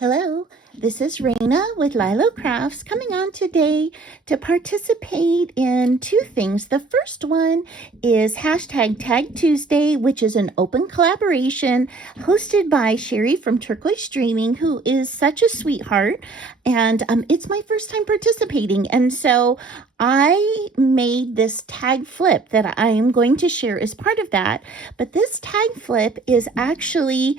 Hello, this is Raina with Lylo Crafts coming on today to participate in two things. The first one is hashtag Tag Tuesday, which is an open collaboration hosted by Sherry from Turquoise Dreaming, who is such a sweetheart. And it's my first time participating. And so I made this tag flip that I am going to share as part of that. But this tag flip is actually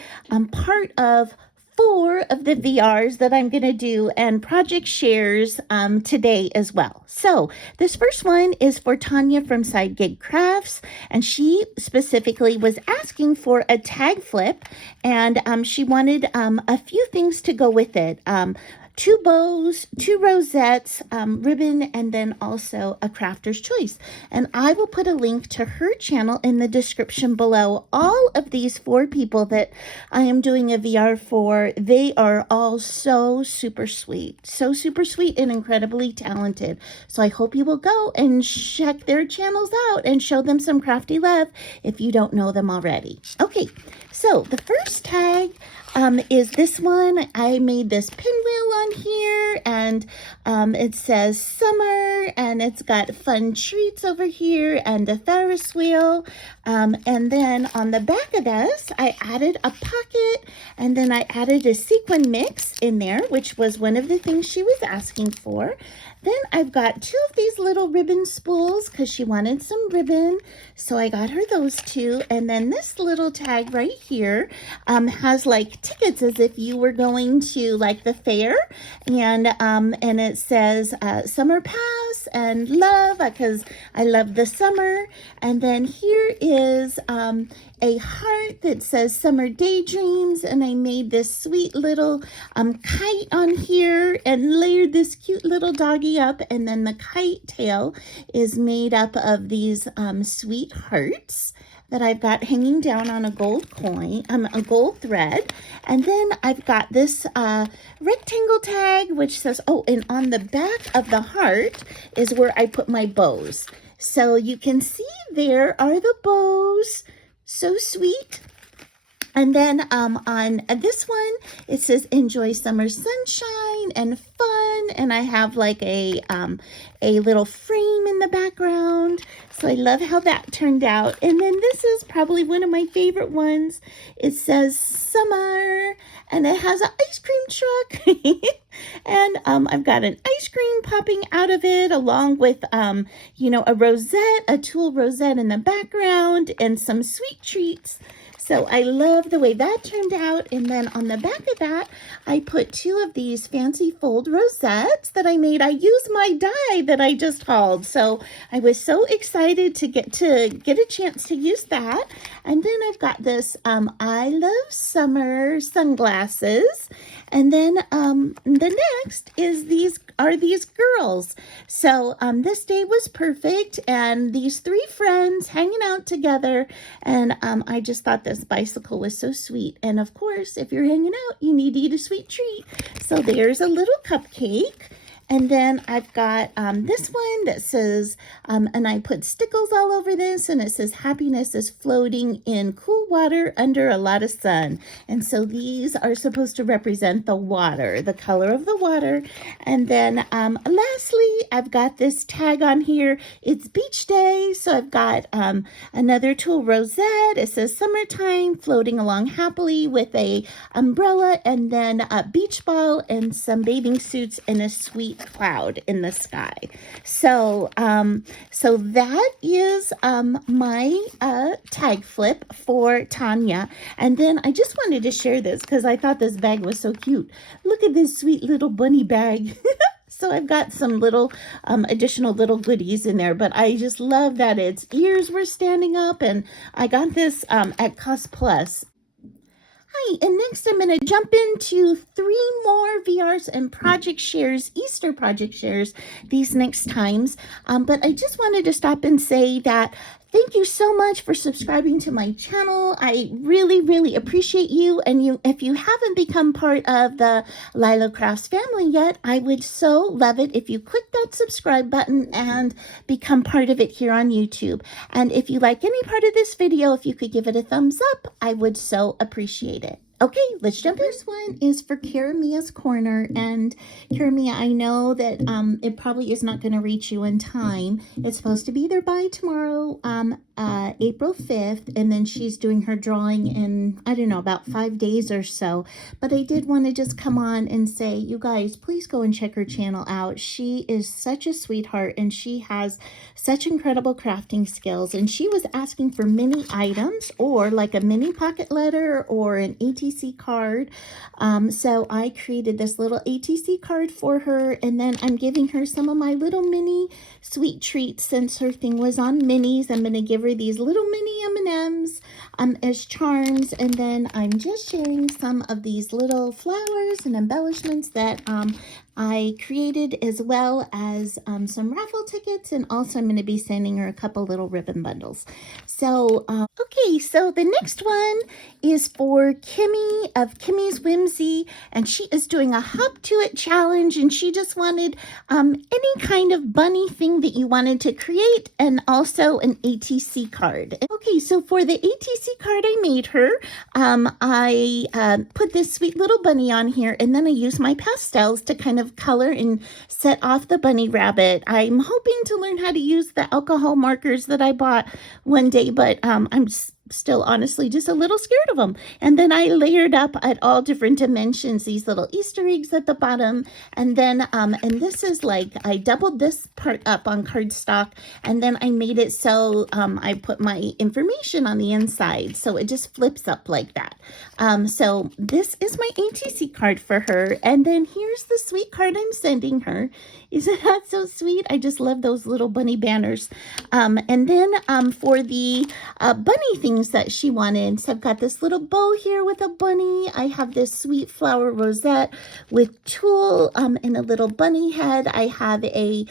part of 4 of the VRs that I'm going to do and Project Shares today as well. So this first one is for Tanya from Side Gig Crafts, and she specifically was asking for a tag flip, and she wanted a few things to go with it. 2 bows, 2 rosettes, ribbon, and then also a crafter's choice. And I will put a link to her channel in the description below. All of these 4 people that I am doing a VR for, they are all so super sweet and incredibly talented. So I hope you will go and check their channels out and show them some crafty love if you don't know them already. Okay, so the first tag is this one. I made this pinwheel on here, and it says summer, and it's got fun treats over here and a Ferris wheel. And then on the back of this, I added a pocket, and then I added a sequin mix in there, which was one of the things she was asking for. Then I've got 2 of these little ribbon spools because she wanted some ribbon. So I got her those 2. And then this little tag right here has like tickets as if you were going to like the fair. And it says summer pass and love because I love the summer. And then here is a heart that says summer daydreams, and I made this sweet little kite on here and layered this cute little doggy up, and then the kite tail is made up of these sweet hearts that I've got hanging down on a gold coin, a gold thread. And then I've got this rectangle tag which says, oh, and on the back of the heart is where I put my bows. So you can see there are the bows. So sweet. And then on this one, it says enjoy summer sunshine and fun. And I have like a little frame in the background. So I love how that turned out. And then this is probably one of my favorite ones. It says summer, and it has an ice cream truck. And I've got an ice cream popping out of it, along with, a rosette, a tulle rosette in the background, and some sweet treats. So I love the way that turned out. And then on the back of that, I put 2 of these fancy fold rosettes that I made. I used my die that I just hauled. So I was so excited to get a chance to use that. And then I've got this I love summer sunglasses. And then the next is these girls. So this day was perfect, and these 3 friends hanging out together, and I just thought this bicycle was so sweet. And of course, if you're hanging out, you need to eat a sweet treat. So there's a little cupcake. And then I've got this one that says, and I put stickles all over this, and it says happiness is floating in cool water under a lot of sun. And so these are supposed to represent the water, the color of the water. And then lastly, I've got this tag on here. It's beach day. So I've got another tulle rosette. It says summertime, floating along happily with a umbrella, and then a beach ball and some bathing suits and a sweet cloud in the sky. So that is my tag flip for Tanya. And then I just wanted to share this because I thought this bag was so cute. Look at this sweet little bunny bag. So I've got some little additional little goodies in there, but I just love that its ears were standing up, and I got this at Cost Plus. Hi, and next I'm going to jump into 3 more VRs and Project Shares, Easter Project Shares, these next times. But I just wanted to stop and say that thank you so much for subscribing to my channel. I really, really appreciate you. And if you haven't become part of the Lylo Crafts family yet, I would so love it if you click that subscribe button and become part of it here on YouTube. And if you like any part of this video, if you could give it a thumbs up, I would so appreciate it. Okay, let's jump in. This one is for Karamia's Corner, and Karamia, I know that it probably is not going to reach you in time. It's supposed to be there by tomorrow, April 5th, and then she's doing her drawing in, I don't know, about 5 days or so. But I did want to just come on and say, you guys, please go and check her channel out. She is such a sweetheart, and she has such incredible crafting skills, and she was asking for mini items or like a mini pocket letter or an ATC card. So I created this little ATC card for her, and then I'm giving her some of my little mini sweet treats. Since her thing was on minis, I'm going to give her these little mini M&Ms as charms, and then I'm just sharing some of these little flowers and embellishments that I created, as well as some raffle tickets, and also I'm going to be sending her a couple little ribbon bundles. So, okay, so the next one is for Kimmy of Kimmy's Whimsy, and she is doing a Hop to It challenge, and she just wanted any kind of bunny thing that you wanted to create, and also an ATC card. Okay, so for the ATC card I made her, I put this sweet little bunny on here, and then I used my pastels to kind of color and set off the bunny rabbit. I'm hoping to learn how to use the alcohol markers that I bought one day, but I'm still honestly just a little scared of them. And then I layered up at all different dimensions these little Easter eggs at the bottom, and then and this is like, I doubled this part up on cardstock, and then I made it so I put my information on the inside, so it just flips up like that. So this is my ATC card for her, and then here's the sweet card I'm sending her. Isn't that so sweet? I just love those little bunny banners. And then for the bunny things that she wanted, so I've got this little bow here with a bunny. I have this sweet flower rosette with tulle and a little bunny head. I have a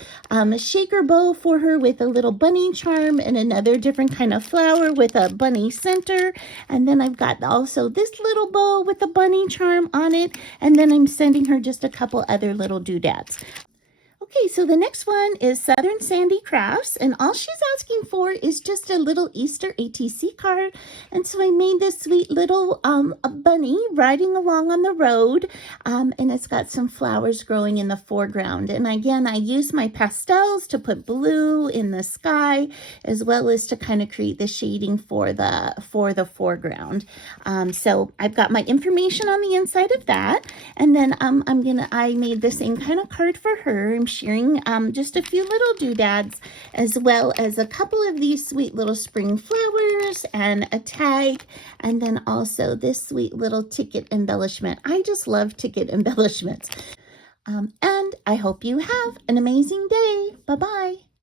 shaker bow for her with a little bunny charm and another different kind of flower with a bunny center. And then I've got also this little bow with a bunny charm on it. And then I'm sending her just a couple other little doodads. Okay, so the next one is Southern Sandy Crafts, and all she's asking for is just a little Easter ATC card. And so I made this sweet little a bunny riding along on the road, and it's got some flowers growing in the foreground. And again, I used my pastels to put blue in the sky, as well as to kind of create the shading for the foreground. So I've got my information on the inside of that, and then I made the same kind of card for her. I'm sharing just a few little doodads, as well as a couple of these sweet little spring flowers and a tag, and then also this sweet little ticket embellishment. I just love ticket embellishments. And I hope you have an amazing day. Bye-bye.